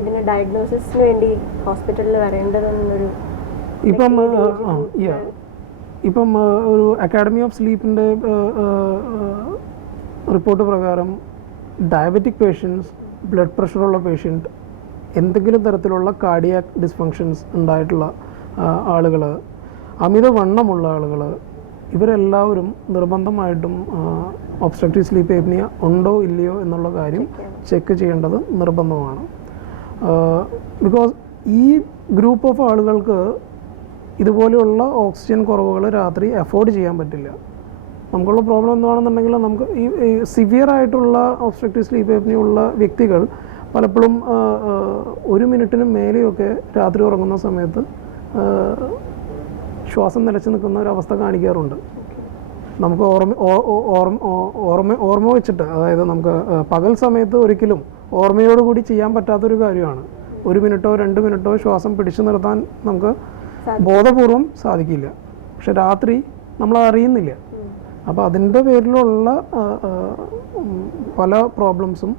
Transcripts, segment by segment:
ഇതിന് ഡയഗ്നോസിസിന് വേണ്ടി ഹോസ്പിറ്റലിൽ വരേണ്ടതെന്നൊരു ഇപ്പം. ഇപ്പം ഒരു അക്കാഡമി ഓഫ് സ്ലീപ്പിന്റെ റിപ്പോർട്ട് പ്രകാരം ഡയബറ്റിക് പേഷ്യൻസ് ബ്ലഡ് പ്രഷറുള്ള പേഷ്യന്റ് എന്തെങ്കിലും തരത്തിലുള്ള കാർഡിയാക് ഡിസ്ഫങ്ഷൻസ് ഉണ്ടായിട്ടുള്ള ആളുകൾ അമിതവണ്ണമുള്ള ആളുകൾ ഇവരെല്ലാവരും നിർബന്ധമായിട്ടും ഒബ്സ്ട്രക്റ്റീവ് സ്ലീപ്പ് ഏപ്നിയ ഉണ്ടോ ഇല്ലയോ എന്നുള്ള കാര്യം ചെക്ക് ചെയ്യേണ്ടത് നിർബന്ധമാണ് ബിക്കോസ് ഈ ഗ്രൂപ്പ് ഓഫ് ആളുകൾക്ക് ഇതുപോലെയുള്ള ഓക്സിജൻ കുറവുകൾ രാത്രി അഫോർഡ് ചെയ്യാൻ പറ്റില്ല. നമുക്കുള്ള പ്രോബ്ലം എന്താണെന്നുണ്ടെങ്കിൽ നമുക്ക് ഈ സിവിയർ ആയിട്ടുള്ള ഒബ്സ്ട്രക്റ്റീവ് സ്ലീപ്പ് ഏപ്നിയ ഉള്ള വ്യക്തികൾ പലപ്പോഴും ഒരു മിനിറ്റിന് മേലെയൊക്കെ രാത്രി ഉറങ്ങുന്ന സമയത്ത് ശ്വാസം നിലച്ച് നിൽക്കുന്ന ഒരു അവസ്ഥ കാണിക്കാറുണ്ട്. നമുക്ക് ഓർമ്മ ഓർമ്മ ഓർമ്മ വെച്ചിട്ട് അതായത് നമുക്ക് പകൽ സമയത്ത് ഒരിക്കലും ഓർമ്മയോടുകൂടി ചെയ്യാൻ പറ്റാത്തൊരു കാര്യമാണ്. ഒരു മിനിറ്റോ രണ്ട് മിനിറ്റോ ശ്വാസം പിടിച്ചു നിർത്താൻ നമുക്ക് ബോധപൂർവം സാധിക്കില്ല. പക്ഷെ രാത്രി നമ്മൾ അറിയുന്നില്ല. അപ്പോൾ അതിന്റെ പേരിലുള്ള പല പ്രോബ്ലംസും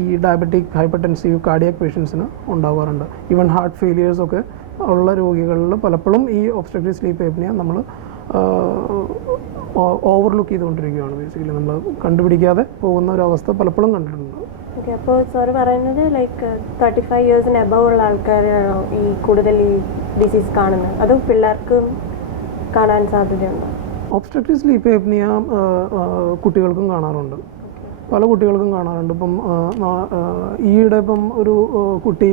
ഈ ഡയബറ്റിക് ഹൈപ്പർ ടെൻസീവ് കാർഡിയാക് പേഷ്യൻസിന് ഉണ്ടാവാറുണ്ട്. ഈവൻ ഹാർട്ട് ഫെയിലിയേഴ്സ് ഒക്കെ ഉള്ള രോഗികളിൽ പലപ്പോഴും ഈ ഒബ്സ്ട്രക്റ്റീവ് സ്ലീപ്പ് ഏപ്നിയ നമ്മൾ ഓവർലുക്ക് ചെയ്തുകൊണ്ടിരിക്കുകയാണ്. ബേസിക്കലി നമ്മൾ കണ്ടുപിടിക്കാതെ പോകുന്ന ഒരു അവസ്ഥ പലപ്പോഴും കണ്ടിട്ടുണ്ട്. ഓക്കെ അപ്പോൾ സാർ പറയുന്നത് ലൈക്ക് തേർട്ടി ഫൈവ് ഇയേഴ്സിന് എബവ് ഉള്ള ആൾക്കാരാണോ ഈ കൂടുതൽ ഈ ഡിസീസ് കാണുന്നത്? അതും പിള്ളേർക്കും കാണാൻ സാധ്യതയുണ്ടോ? ഒബ്സ്ട്രക്റ്റീവ് സ്ലീപ്പ് എപ്നിയ കുട്ടികൾക്കും കാണാറുണ്ട്. പല കുട്ടികൾക്കും കാണാറുണ്ട്. ഇപ്പം ഈയിടെ ഇപ്പം ഒരു കുട്ടി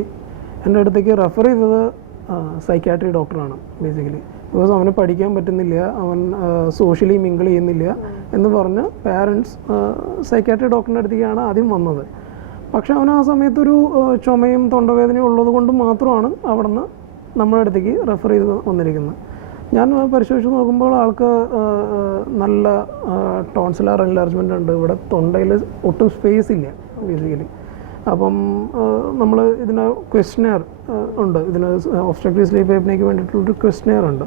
എന്റെ അടുത്തേക്ക് റെഫർ ചെയ്തത് സൈക്കാട്രി ഡോക്ടറാണ് ബേസിക്കലി ബിക്കോസ് അവന് പഠിക്കാൻ പറ്റുന്നില്ല അവൻ സോഷ്യലി മിങ്കിൾ ചെയ്യുന്നില്ല എന്ന് പറഞ്ഞ് പാരൻസ് സൈക്കാട്രി ഡോക്ടറിന്റെ അടുത്തേക്കാണ് ആദ്യം വന്നത്. പക്ഷെ അവൻ ആ സമയത്തൊരു ചുമയും തൊണ്ടവേദനയും ഉള്ളത് കൊണ്ട് മാത്രമാണ് അവിടെ നിന്ന് നമ്മുടെ അടുത്തേക്ക് റെഫർ ചെയ്ത് വന്നിരിക്കുന്നത്. ഞാൻ പരിശോധിച്ച് നോക്കുമ്പോൾ ആൾക്ക് നല്ല ടോൺസിലർ എൻലാർജ്മെന്റ് ഉണ്ട്. ഇവിടെ തൊണ്ടയിൽ ഒട്ടും സ്പേസ് ഇല്ല ബേസിക്കലി അപ്പം നമ്മൾ ഇതിന് ക്വസ്റ്റനെയർ ഉണ്ട്. ഇതിന് ഒബ്സ്ട്രക്റ്റീവ് സ്ലീപ്പ് ഏപ്പിനേക്ക് വേണ്ടിയിട്ടുള്ളൊരു ക്വസ്റ്റനെയർ ഉണ്ട്.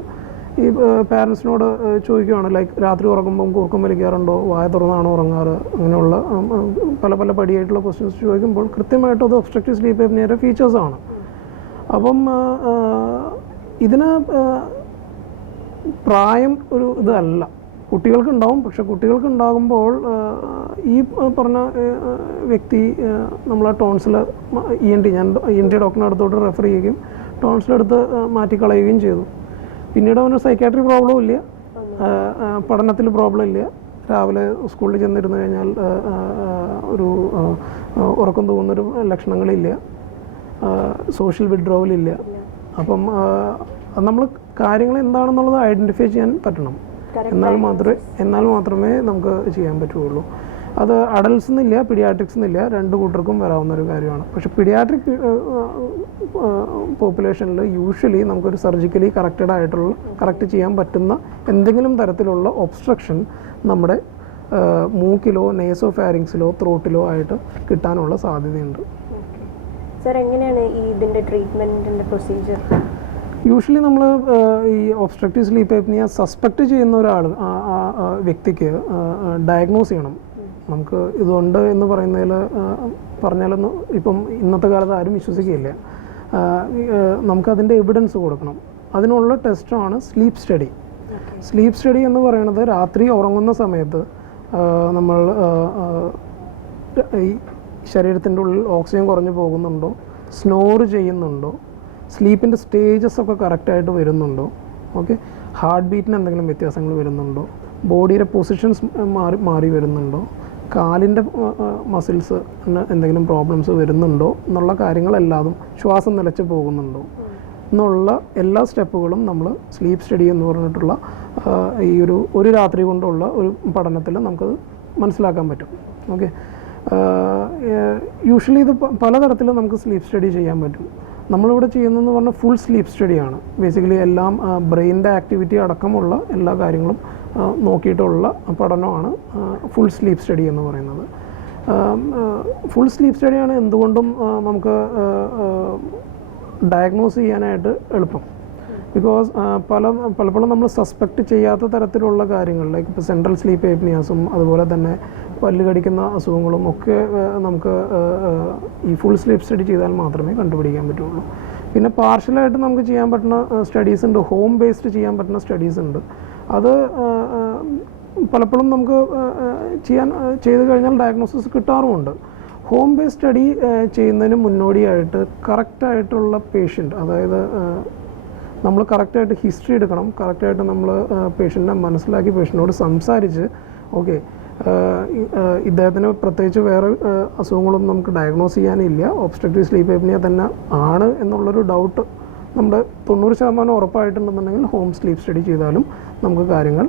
ഈ പാരൻസിനോട് ചോദിക്കുകയാണ് ലൈക്ക് രാത്രി ഉറങ്ങുമ്പം കൂർക്കം വലിക്കാറുണ്ടോ? വായ തുറന്നാണോ ഉറങ്ങാറ്? അങ്ങനെയുള്ള പല പല പടിയായിട്ടുള്ള ക്വസ്റ്റ്യൻസ് ചോദിക്കുമ്പോൾ കൃത്യമായിട്ടും അത് ഒബ്സ്ട്രക്റ്റീവ് സ്ലീപ്പ് ഏപ്നിയുടെ ഫീച്ചേഴ്സാണ് അപ്പം ഇതിന് പ്രായം ഒരു ഇതല്ല. കുട്ടികൾക്കുണ്ടാവും. പക്ഷെ കുട്ടികൾക്കുണ്ടാകുമ്പോൾ ഈ പറഞ്ഞ വ്യക്തി നമ്മൾ ആ ടോൺസിൽ ഇ എൻ ടി ഞാൻ ഇ എൻ ടി ഡോക്ടറിന്റെ അടുത്തോട്ട് റെഫർ ചെയ്യുകയും ടോൺസിലെടുത്ത് മാറ്റിക്കളയുകയും ചെയ്തു. പിന്നീട് അവന് സൈക്കാട്രി പ്രോബ്ലം ഇല്ല. പഠനത്തിൽ പ്രോബ്ലം ഇല്ല. രാവിലെ സ്കൂളിൽ ചെന്നിരുന്നു കഴിഞ്ഞാൽ ഒരു ഉറക്കം തോന്നുന്നൊരു ലക്ഷണങ്ങളില്ല. സോഷ്യൽ വിഡ്രോവൽ ഇല്ല. അപ്പം നമ്മൾ കാര്യങ്ങൾ എന്താണെന്നുള്ളത് ഐഡന്റിഫൈ ചെയ്യാൻ പറ്റണം. എന്നാൽ മാത്രമേ എന്നാൽ മാത്രമേ നമുക്ക് ചെയ്യാൻ പറ്റുള്ളൂ. അത് അഡൽസ് എന്നില്ല പിഡിയാട്രിക്സ് എന്നില്ല രണ്ട് കൂട്ടർക്കും വരാവുന്ന ഒരു കാര്യമാണ്. പക്ഷേ പിഡിയാട്രിക് പോപ്പുലേഷനിൽ യൂഷ്വലി നമുക്കൊരു സർജിക്കലി കറക്റ്റഡ് ആയിട്ടുള്ള കറക്റ്റ് ചെയ്യാൻ പറ്റുന്ന എന്തെങ്കിലും തരത്തിലുള്ള ഒബ്സ്ട്രക്ഷൻ നമ്മുടെ മൂക്കിലോ നേസോ ഫാരിങ്സിലോ ത്രോട്ടിലോ ആയിട്ട് കിട്ടാനുള്ള സാധ്യതയുണ്ട്. സർ എങ്ങനെയാണ് ഈ ഇതിന്റെ ട്രീറ്റ്മെന്റിന്റെ പ്രൊസീജിയർ യൂഷ്വലി നമ്മൾ ഈ ഒബ്സ്ട്രക്റ്റീവ് സ്ലീപ്പ് എപ്നിയ സസ്പെക്റ്റ് ചെയ്യുന്ന ഒരാൾ വ്യക്തിക്ക് ഡയഗ്നോസ് ചെയ്യണം. നമുക്ക് ഇതുണ്ട് എന്ന് പറയുന്നതിൽ പറഞ്ഞാലൊന്നും ഇപ്പം ഇന്നത്തെ കാലത്ത് ആരും വിശ്വസിക്കുകയില്ല. നമുക്കതിന്റെ എവിഡൻസ് കൊടുക്കണം. അതിനുള്ള ടെസ്റ്റാണ് സ്ലീപ്പ് സ്റ്റഡി സ്ലീപ്പ് സ്റ്റഡി എന്ന് പറയുന്നത് രാത്രി ഉറങ്ങുന്ന സമയത്ത് നമ്മൾ ഈ ശരീരത്തിന്റെ ഉള്ളിൽ ഓക്സിജൻ കുറഞ്ഞു പോകുന്നുണ്ടോ സ്നോർ ചെയ്യുന്നുണ്ടോ സ്ലീപ്പിന്റെ സ്റ്റേജസ് ഒക്കെ കറക്റ്റായിട്ട് വരുന്നുണ്ടോ ഓക്കെ ഹാർട്ട് ബീറ്റിന് എന്തെങ്കിലും വ്യത്യാസങ്ങൾ വരുന്നുണ്ടോ ബോഡിയുടെ പൊസിഷൻസ് മാറി മാറി വരുന്നുണ്ടോ കാലിന്റെ മസിൽസ് എന്തെങ്കിലും പ്രോബ്ലംസ് വരുന്നുണ്ടോ എന്നുള്ള കാര്യങ്ങളെല്ലാതും ശ്വാസം നിലച്ച് പോകുന്നുണ്ടോ എന്നുള്ള എല്ലാ സ്റ്റെപ്പുകളും നമ്മൾ സ്ലീപ്പ് സ്റ്റഡി എന്ന് പറഞ്ഞിട്ടുള്ള ഈ ഒരു ഒരു രാത്രി കൊണ്ടുള്ള ഒരു പഠനത്തിൽ നമുക്ക് മനസ്സിലാക്കാൻ പറ്റും. ഓക്കെ യൂഷ്വലി ഇത് പലതരത്തിൽ നമുക്ക് സ്ലീപ്പ് സ്റ്റഡി ചെയ്യാൻ പറ്റും. നമ്മളിവിടെ ചെയ്യുന്നതെന്ന് പറഞ്ഞാൽ ഫുൾ സ്ലീപ്പ് സ്റ്റഡിയാണ് ബേസിക്കലി എല്ലാം ബ്രെയിനിന്റെ ആക്ടിവിറ്റി അടക്കമുള്ള എല്ലാ കാര്യങ്ങളും നോക്കിയിട്ടുള്ള പഠനമാണ് ഫുൾ സ്ലീപ്പ് സ്റ്റഡി എന്ന് പറയുന്നത്. ഫുൾ സ്ലീപ്പ് സ്റ്റഡിയാണ് എന്തുകൊണ്ടും നമുക്ക് ഡയഗ്നോസ് ചെയ്യാനായിട്ട് എളുപ്പം. ബിക്കോസ് പല പലപ്പോഴും നമ്മൾ സസ്പെക്റ്റ് ചെയ്യാത്ത തരത്തിലുള്ള കാര്യങ്ങൾ ലൈക്ക് ഇപ്പോൾ സെൻട്രൽ സ്ലീപ്പ് ഏപ്നിയാസും അതുപോലെ തന്നെ പല്ല് കടിക്കുന്ന അസുഖങ്ങളും ഒക്കെ നമുക്ക് ഈ ഫുൾ സ്ലീപ്പ് സ്റ്റഡി ചെയ്താൽ മാത്രമേ കണ്ടുപിടിക്കാൻ പറ്റുള്ളൂ. പിന്നെ പാർഷ്യലായിട്ട് നമുക്ക് ചെയ്യാൻ പറ്റുന്ന സ്റ്റഡീസ് ഉണ്ട്. ഹോം ബേസ്ഡ് ചെയ്യാൻ പറ്റുന്ന സ്റ്റഡീസ് ഉണ്ട്. അത് പലപ്പോഴും നമുക്ക് ചെയ്യാൻ ചെയ്തു കഴിഞ്ഞാൽ ഡയഗ്നോസിസ് കിട്ടാറുമുണ്ട്. ഹോം ബേസ് സ്റ്റഡി ചെയ്യുന്നതിന് മുന്നോടിയായിട്ട് കറക്റ്റായിട്ടുള്ള പേഷ്യന്റ് അതായത് നമ്മൾ കറക്റ്റായിട്ട് ഹിസ്റ്ററി എടുക്കണം. കറക്റ്റായിട്ട് നമ്മൾ പേഷ്യന്റിനെ മനസ്സിലാക്കി പേഷ്യന്റിനോട് സംസാരിച്ച് ഓക്കെ ഇദ്ദേഹത്തിന് പ്രത്യേകിച്ച് വേറെ അസുഖങ്ങളൊന്നും നമുക്ക് ഡയഗ്നോസ് ചെയ്യാനില്ല. ഒബ്സ്ട്രക്റ്റീവ് സ്ലീപ്പ് എപ്നിയ തന്നെ ആണ് എന്നുള്ളൊരു ഡൗട്ട് നമ്മുടെ തൊണ്ണൂറ് ശതമാനം ഉറപ്പായിട്ടുണ്ടെന്നുണ്ടെങ്കിൽ ഹോം സ്ലീപ്പ് സ്റ്റഡി ചെയ്താലും നമുക്ക് കാര്യങ്ങൾ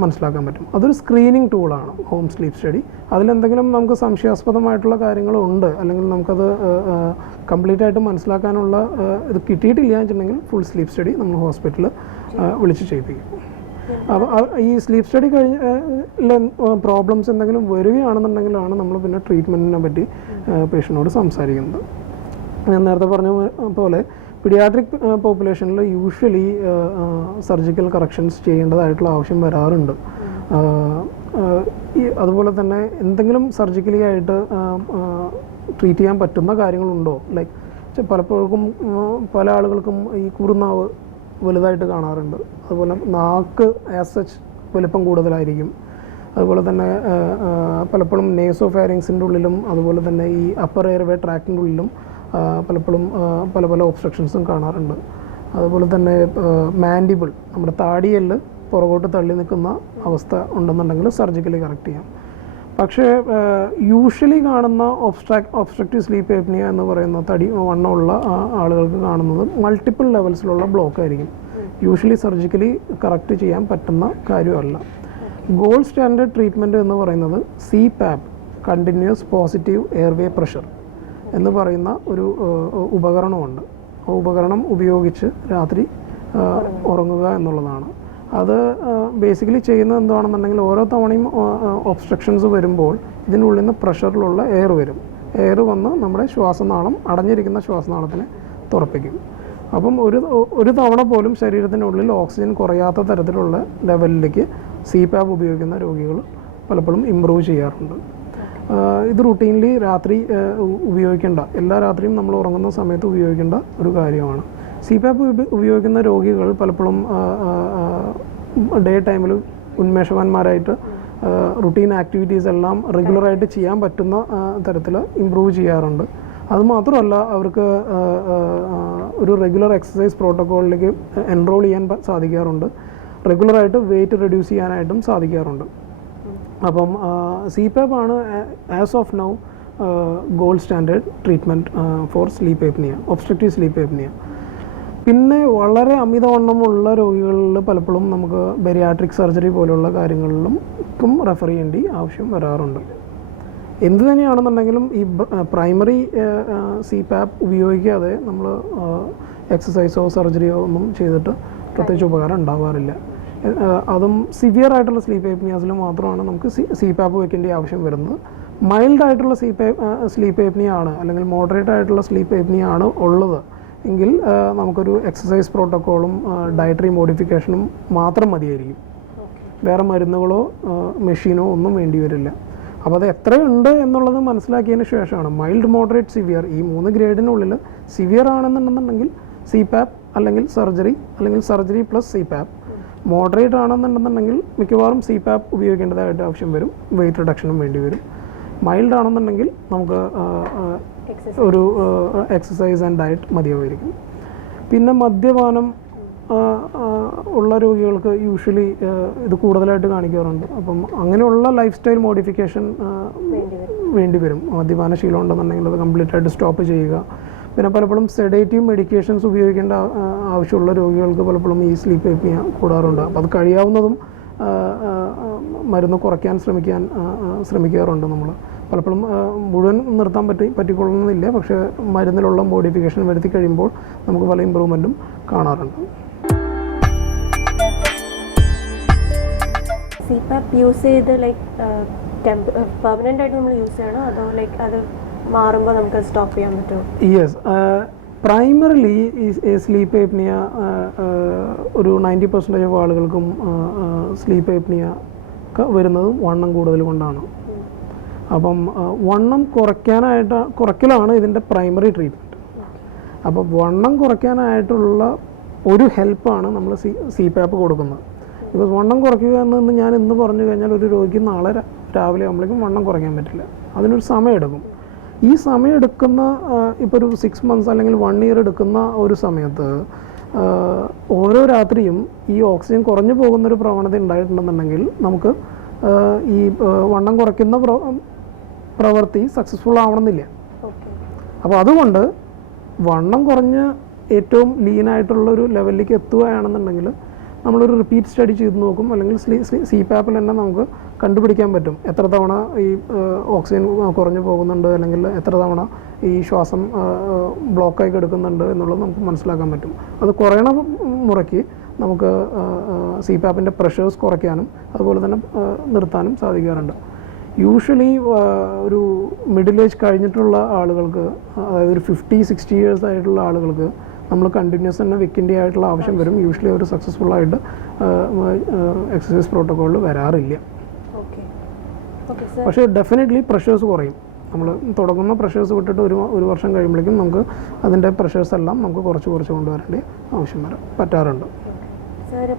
മനസ്സിലാക്കാൻ പറ്റും. അതൊരു സ്ക്രീനിങ് ടൂളാണ് ഹോം സ്ലീപ്പ് സ്റ്റഡി അതിലെന്തെങ്കിലും നമുക്ക് സംശയാസ്പദമായിട്ടുള്ള കാര്യങ്ങളുണ്ട് അല്ലെങ്കിൽ നമുക്കത് കംപ്ലീറ്റ് ആയിട്ട് മനസ്സിലാക്കാനുള്ള ഇത് കിട്ടിയിട്ടില്ല എന്ന് വെച്ചിട്ടുണ്ടെങ്കിൽ ഫുൾ സ്ലീപ്പ് സ്റ്റഡി നമ്മൾ ഹോസ്പിറ്റലിൽ വിളിച്ച് ചെയ്യിപ്പിക്കും. അപ്പോൾ ഈ സ്ലീപ്പ് സ്റ്റഡി കഴിഞ്ഞ് പ്രോബ്ലംസ് എന്തെങ്കിലും വരികയാണെന്നുണ്ടെങ്കിലാണ് നമ്മൾ പിന്നെ ട്രീറ്റ്മെന്റിനെ പറ്റി പേഷ്യന്റിനോട് സംസാരിക്കുന്നത്. ഞാൻ നേരത്തെ പറഞ്ഞ പോലെ പിഡിയാട്രിക് പോപ്പുലേഷനിൽ യൂഷ്വലി സർജിക്കൽ കറക്ഷൻസ് ചെയ്യേണ്ടതായിട്ടുള്ള ആവശ്യം വരാറുണ്ട്. ഈ അതുപോലെ തന്നെ എന്തെങ്കിലും സർജിക്കലി ആയിട്ട് ട്രീറ്റ് ചെയ്യാൻ പറ്റുന്ന കാര്യങ്ങളുണ്ടോ? ലൈക്ക് പലപ്പോഴും പല ആളുകൾക്കും ഈ കുറുനാവ് വലുതായിട്ട് കാണാറുണ്ട്. അതുപോലെ നാക്ക് ആസ് സച്ച് വലിപ്പം കൂടുതലായിരിക്കും. അതുപോലെ തന്നെ പലപ്പോഴും നേസോ ഫാരിങ്സിന്റെ ഉള്ളിലും അതുപോലെ തന്നെ ഈ അപ്പർ എയർവേ ട്രാക്കിന്റെ ഉള്ളിലും പലപ്പോഴും പല പല ഒബ്സ്ട്രക്ഷൻസും കാണാറുണ്ട്. അതുപോലെ തന്നെ മാൻഡിബിൾ നമ്മുടെ താടിയെല്ല് പുറകോട്ട് തള്ളി നിൽക്കുന്ന അവസ്ഥ ഉണ്ടെന്നുണ്ടെങ്കിൽ സർജിക്കലി കറക്റ്റ് ചെയ്യാം. പക്ഷേ യൂഷ്വലി കാണുന്ന ഒബ്സ്ട്രാക് ഒബ്സ്ട്രക്റ്റീവ് സ്ലീപ്പ് ഏപ്നിയ എന്ന് പറയുന്ന തടി വണ്ണമുള്ള ആളുകൾക്ക് കാണുന്നത് മൾട്ടിപ്പിൾ ലെവൽസിലുള്ള ബ്ലോക്ക് ആയിരിക്കും. യൂഷ്വലി സർജിക്കലി കറക്റ്റ് ചെയ്യാൻ പറ്റുന്ന കാര്യമല്ല. ഗോൾഡ് സ്റ്റാൻഡേർഡ് ട്രീറ്റ്മെന്റ് എന്ന് പറയുന്നത് CPAP continuous positive airway pressure എന്ന് പറയുന്ന ഒരു ഉപകരണമുണ്ട്. ആ ഉപകരണം ഉപയോഗിച്ച് രാത്രി ഉറങ്ങുക എന്നുള്ളതാണ്. അത് ബേസിക്കലി ചെയ്യുന്നത് എന്താണെന്നുണ്ടെങ്കിൽ ഓരോ തവണയും ഒബ്സ്ട്രക്ഷൻസ് വരുമ്പോൾ ഇതിനുള്ളിൽ നിന്ന് പ്രഷറിലുള്ള എയർ വരും. എയർ വന്ന് നമ്മുടെ ശ്വാസനാളം അടഞ്ഞിരിക്കുന്ന ശ്വാസനാളത്തിനെ തുറപ്പിക്കും. അപ്പം ഒരു ഒരു തവണ പോലും ശരീരത്തിനുള്ളിൽ ഓക്സിജൻ കുറയാത്ത തരത്തിലുള്ള ലെവലിലേക്ക് സി പാപ്പ് ഉപയോഗിക്കുന്ന രോഗികൾ പലപ്പോഴും ഇമ്പ്രൂവ് ചെയ്യാറുണ്ട്. ഇത് റുട്ടീൻലി രാത്രി ഉപയോഗിക്കേണ്ട. എല്ലാ രാത്രിയും നമ്മൾ ഉറങ്ങുന്ന സമയത്ത് ഉപയോഗിക്കേണ്ട ഒരു കാര്യമാണ്. സി പാപ്പ് ഉപയോഗിക്കുന്ന രോഗികൾ പലപ്പോഴും ഡേ ടൈമിൽ ഉന്മേഷവാന്മാരായിട്ട് റുട്ടീൻ ആക്ടിവിറ്റീസ് എല്ലാം റെഗുലറായിട്ട് ചെയ്യാൻ പറ്റുന്ന തരത്തിൽ ഇമ്പ്രൂവ് ചെയ്യാറുണ്ട്. അതുമാത്രമല്ല അവർക്ക് ഒരു റെഗുലർ എക്സസൈസ് പ്രോട്ടോക്കോളിലേക്ക് എൻറോൾ ചെയ്യാൻ സാധിക്കാറുണ്ട്. റെഗുലറായിട്ട് വെയിറ്റ് റെഡ്യൂസ് ചെയ്യാനായിട്ടും സാധിക്കാറുണ്ട്. അപ്പം സി ആണ് as of now gold standard treatment for sleep apnoea obstructive sleep apnoea പിന്നെ വളരെ അമിതവണ്ണമുള്ള രോഗികളിൽ പലപ്പോഴും നമുക്ക് ബെരിയാട്രിക് സർജറി പോലുള്ള കാര്യങ്ങളിലും റെഫർ ചെയ്യേണ്ടി ആവശ്യം വരാറുണ്ട്. എന്ത് തന്നെയാണെന്നുണ്ടെങ്കിലും ഈ പ്രൈമറി സി പാപ്പ് ഉപയോഗിക്കാതെ നമ്മൾ എക്സസൈസോ സർജറിയോ ഒന്നും ചെയ്തിട്ട് പ്രത്യേകിച്ച് ഉപകാരം ഉണ്ടാവാറില്ല. അതും സിവിയർ ആയിട്ടുള്ള സ്ലീപ്പ് ഏപ്നിയാസിൽ മാത്രമാണ് നമുക്ക് സി സി പാപ്പ് വയ്ക്കേണ്ട ആവശ്യം വരുന്നത്. മൈൽഡ് ആയിട്ടുള്ള സ്ലീപ്പ് സ്ലീപ്പ് ഏപ്നിയാണ് അല്ലെങ്കിൽ മോഡറേറ്റ് ആയിട്ടുള്ള സ്ലീപ്പ് ഏപ്നിയാണ് ഉള്ളത്. എങ്കിൽ നമുക്കൊരു എക്സസൈസ് പ്രോട്ടോക്കോളും ഡയറ്ററി മോഡിഫിക്കേഷനും മാത്രം മതിയായിരിക്കും. വേറെ മരുന്നുകളോ മെഷീനോ ഒന്നും വേണ്ടി വരില്ല. അപ്പോൾ അത് എത്രയുണ്ട് എന്നുള്ളത് മനസ്സിലാക്കിയതിന് ശേഷമാണ് മൈൽഡ് മോഡറേറ്റ് സിവിയർ ഈ മൂന്ന് ഗ്രേഡിനുള്ളിൽ സിവിയർ ആണെന്നുണ്ടെന്നുണ്ടെങ്കിൽ സി പാപ്പ് അല്ലെങ്കിൽ സർജറി അല്ലെങ്കിൽ surgery plus CPAP moderate ആണെന്നുണ്ടെന്നുണ്ടെങ്കിൽ മിക്കവാറും സി പാപ്പ് ഉപയോഗിക്കേണ്ടതായിട്ട് ആവശ്യം വരും. വെയിറ്റ് റിഡക്ഷനും വേണ്ടി വരും. മൈൽഡ് ആണെന്നുണ്ടെങ്കിൽ നമുക്ക് ഒരു എക്സസൈസ് ആൻഡ് ഡയറ്റ് മതിയാവുമായിരിക്കും. പിന്നെ മദ്യപാനം ഉള്ള രോഗികൾക്ക് യൂഷ്വലി ഇത് കൂടുതലായിട്ട് കാണിക്കാറുണ്ട്. അപ്പം അങ്ങനെയുള്ള ലൈഫ് സ്റ്റൈൽ മോഡിഫിക്കേഷൻ വേണ്ടി വരും. മദ്യപാന ശീലം ഉണ്ടെന്നുണ്ടെങ്കിൽ അത് കംപ്ലീറ്റ് ആയിട്ട് സ്റ്റോപ്പ് ചെയ്യുക. പിന്നെ പലപ്പോഴും സെഡേറ്റീവ് മെഡിക്കേഷൻസ് ഉപയോഗിക്കേണ്ട ആവശ്യമുള്ള രോഗികൾക്ക് പലപ്പോഴും ഈ സ്ലീപ്പ് എപ്പിയ കൂടാറുണ്ട്. അപ്പോൾ അത് കഴിയാവുന്നതും മരുന്ന് കുറയ്ക്കാൻ ശ്രമിക്കാൻ ശ്രമിക്കാറുണ്ട് നമ്മൾ പലപ്പോഴും മുഴുവൻ നിർത്താൻ പറ്റി പറ്റിക്കൊള്ളുന്നില്ല പക്ഷേ മരുന്നിലുള്ള മോഡിഫിക്കേഷൻ വരുത്തി കഴിയുമ്പോൾ നമുക്ക് പല ഇമ്പ്രൂവ്മെന്റും കാണാറുണ്ട്. സി പാപ്പ് യൂസ് ചെയ്ത് ലൈക്ക് പെർമനന്റ് ആയിട്ട് നമ്മൾ യൂസ് ചെയ്യണോ? അതോ ലൈക്ക് അത് മാറുമ്പോൾ നമുക്ക് സ്റ്റോപ്പ് ചെയ്യാൻ പറ്റും. യെസ് പ്രൈമറിലി ഈ സ്ലീപ്പ് ഏപ്നിയ ഒരു നയന്റി പെർസെന്റേജ് ഓഫ് ആളുകൾക്കും സ്ലീപ്പ് ഏപ്നിയ വരുന്നതും വണ്ണം കൂടുതൽ കൊണ്ടാണ്. അപ്പം വണ്ണം കുറയ്ക്കാനായിട്ട് കുറയ്ക്കലാണ് ഇതിന്റെ പ്രൈമറി ട്രീറ്റ്മെന്റ് അപ്പം വണ്ണം കുറയ്ക്കാനായിട്ടുള്ള ഒരു ഹെൽപ്പാണ് നമ്മൾ സി സി പാപ്പ് കൊടുക്കുന്നത്. ബിക്കോസ് വണ്ണം കുറയ്ക്കുക എന്ന് ഞാൻ ഇന്ന് പറഞ്ഞു കഴിഞ്ഞാൽ ഒരു രോഗിക്ക് നാളെ രാവിലെ ആകുമ്പോഴേക്കും വണ്ണം കുറയ്ക്കാൻ പറ്റില്ല. അതിനൊരു സമയമെടുക്കും. ഈ സമയം എടുക്കുന്ന ഇപ്പോൾ ഒരു സിക്സ് മന്ത്സ് അല്ലെങ്കിൽ വൺ ഇയർ എടുക്കുന്ന ഒരു സമയത്ത് ഓരോ രാത്രിയും ഈ ഓക്സിജൻ കുറഞ്ഞു പോകുന്നൊരു പ്രവണത ഉണ്ടായിട്ടുണ്ടെന്നുണ്ടെങ്കിൽ നമുക്ക് ഈ വണ്ണം കുറയ്ക്കുന്ന പ്ര- പ്രവൃത്തി സക്സസ്ഫുൾ ആവണമെന്നില്ല. അപ്പോൾ അതുകൊണ്ട് വണ്ണം കുറഞ്ഞ് ഏറ്റവും ലീനായിട്ടുള്ള ഒരു ലെവലിലേക്ക് എത്തുകയാണെന്നുണ്ടെങ്കിൽ നമ്മളൊരു റിപ്പീറ്റ് സ്റ്റഡി ചെയ്ത് നോക്കും. അല്ലെങ്കിൽ സി പാപ്പിൽ തന്നെ നമുക്ക് കണ്ടുപിടിക്കാൻ പറ്റും. എത്ര തവണ ഈ ഓക്സിജൻ കുറഞ്ഞു പോകുന്നുണ്ട്. അല്ലെങ്കിൽ എത്ര തവണ ഈ ശ്വാസം ബ്ലോക്കായി കിടക്കുന്നുണ്ട് എന്നുള്ളത് നമുക്ക് മനസ്സിലാക്കാൻ പറ്റും. അത് കുറയണ മുറയ്ക്ക് നമുക്ക് സി പാപ്പിന്റെ പ്രഷേഴ്സ് കുറയ്ക്കാനും അതുപോലെ തന്നെ നിർത്താനും സാധിക്കാറുണ്ട്. യൂഷ്വലി ഒരു മിഡിൽ ഏജ് കഴിഞ്ഞിട്ടുള്ള ആളുകൾക്ക് അതായത് ഒരു ഫിഫ്റ്റി സിക്സ്റ്റി ഇയേഴ്സ് ആയിട്ടുള്ള ആളുകൾക്ക് നമ്മൾ കണ്ടിന്യൂസ് തന്നെ വെക്കേണ്ട ആയിട്ടുള്ള ആവശ്യം വരും. യൂഷ്വലി ഒരു സക്സസ്ഫുൾ ആയിട്ട് എക്സസൈസ് പ്രോട്ടോക്കോളിൽ വരാറില്ല. പക്ഷേ ഡെഫിനറ്റ്ലി പ്രഷേഴ്സ് കുറയും. നമ്മൾ തുടങ്ങുന്ന പ്രഷേഴ്സ് വിട്ടിട്ട് ഒരു ഒരു വർഷം കഴിയുമ്പോഴേക്കും നമുക്ക് അതിന്റെ പ്രഷേഴ്സ് എല്ലാം നമുക്ക് കുറച്ച് കുറച്ച് കൊണ്ടുവരേണ്ട ആവശ്യം വരാം. പറ്റാറുണ്ട്.